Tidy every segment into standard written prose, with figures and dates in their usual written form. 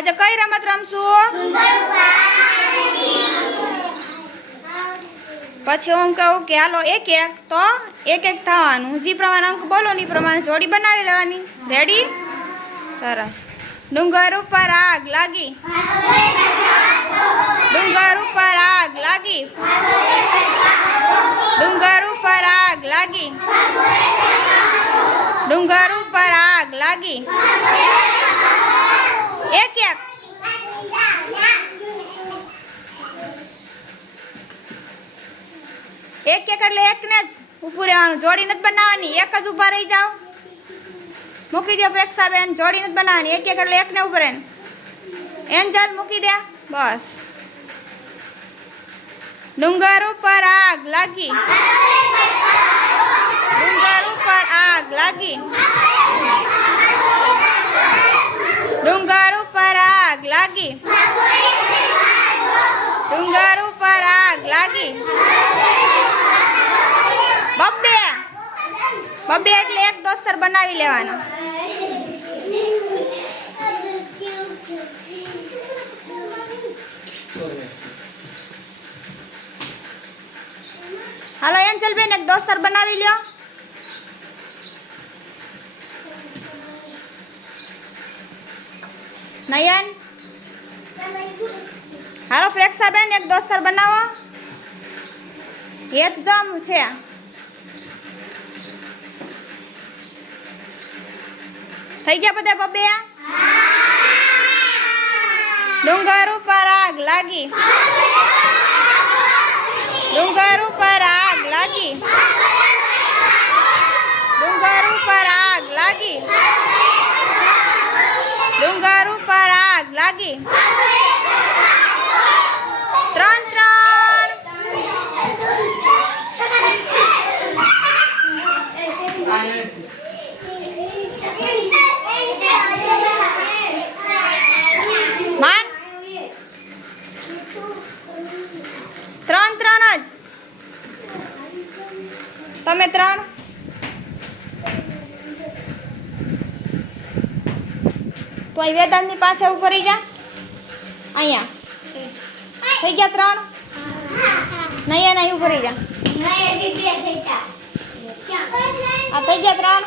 આજે કઈ રમત રમશું? પછી હું કહું કે હાલો એક એક તો એક એક થવાનું. જે પ્રમાણે અંક બોલો ને એ પ્રમાણે જોડી બનાવી લેવાની. રેડી? સરસ. ડુંગર ઉપર આગ લાગી. ડુંગર ઉપર આગ લાગી. ડુંગર ઉપર આગ લાગી. ડુંગર ઉપર આગ લાગી. એક એક. એક એક એટલે એકને જ ઊભું રહેવાનું, જોડી નથી બનાવવાની. એક જ ઊભા રહી જાઓ. મૂકી દો પ્રેક્ષાબેન, જોડી નથી બનાવવાની. એક એક એટલે એકને ઊભું રહે. એન્જલ મૂકી દે. બસ. ડુંગર ઉપર આગ લાગી. ડુંગર ઉપર આગ લાગી. ડુંગર ઉપર આગ લાગી. ડુંગર ઉપર આગ લાગી. બબ્બે. બબ્બે એટલે એક દોસ્તર બનાવી લેવાનો. હાલો એન્જલ બેન એક દોસ્તર બનાવી લ્યો. નયન. હાલો પ્રેક્ષા બેન એક દોસ્તર બનાવો. હેત જમ છે. થઈ ગયા બધા બબ્બે? ડુંગર ઉપર આગ લાગી. ડુંગર ઉપર આગ લાગી. ડુંગર ઉપર આગ લાગી. ડુંગર ઉપર આગ લાગી. ત્રણ ત્રણ. માન ત્રણ ત્રણ જ. તમે ત્રણ. તો અહીં વેદાંતની પાછળ ઉભો રહી જા. અહીંયા થઈ ગયા ત્રણ. નહીં નહીં ઉભો રહી જા. આ થઈ ગયા ત્રણ.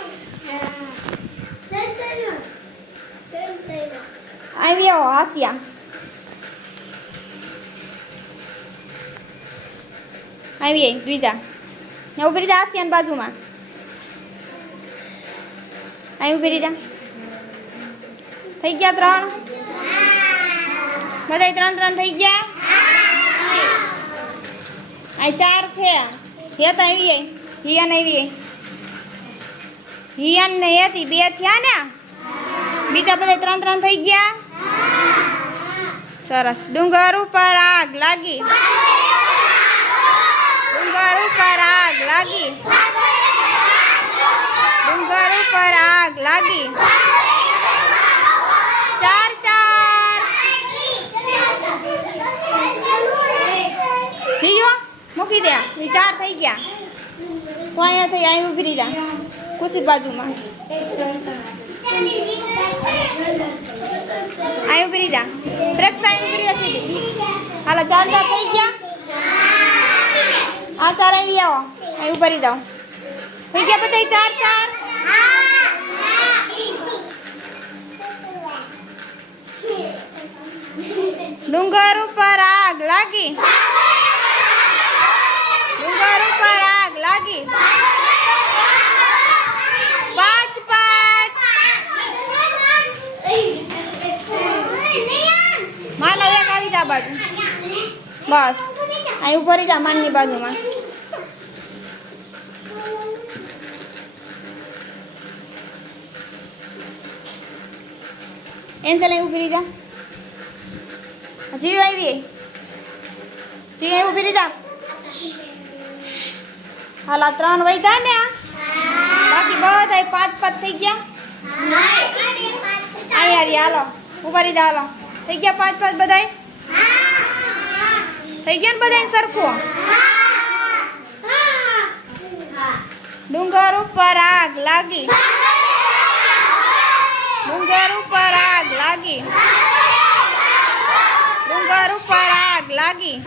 આવી આવો હાસ્યા. આવી દ્વિજા ને ઉભી જા. હાસ્યાની બાજુમાં અહીં ઉભી જા. થઈ ગયા ત્રણ. બધા ત્રણ ત્રણ થઈ ગયા. અહીં ચાર છે. હેત આવી હિયન આવી. હિયન ને હેતી બે થયા ને. બીજા બધા ત્રણ ત્રણ થઈ ગયા. સરસ. ડુંગર ઉપર આગ લાગી. ડુંગર ઉપર આગ લાગી. ડુંગર ઉપર આગ લાગી. ચાર ચાર. જીઓ મૂકી દે. એ ચાર થઈ ગયા. તો અહીંયા થઈ અહીં ઉભી રહી જા. ખુશી બાજુમાં અહીં ઉભી રહી જા. પ્રેક્ષા અહીં ઉભી રહી સીધી. હાલો ચાર ચાર થઈ ગયા. આ ચાર અહીં આવો. અહીં ઉભી રહી જાઓ. થઈ ગયા બધા ચાર ચાર. ડુંગર ઉપર આગ લાગી. ડુંગર ઉપર આગ લાગી. પાંચ પાંચ. માલા એક આવી જા બાજુ. બસ અહીં ઉભો રહી જા માનની બાજુમાં. એન્જલ અહીં ઉભી રહી જા. જી આવી. જી અહીં ઉભી રહી જા. હાલા ત્રણ વૈધા ને. બાકી બધા પાંચ પાંચ થઈ ગયા. અહીં આવી. હાલો ઉભા રહી જા. હાલો થઈ ગયા પાંચ પાંચ બધાય. થઈ ગયા ને બધાય સરખું. ડુંગર ઉપર આગ લાગી. ડુંગર ઉપર આગ લાગી. લાગી.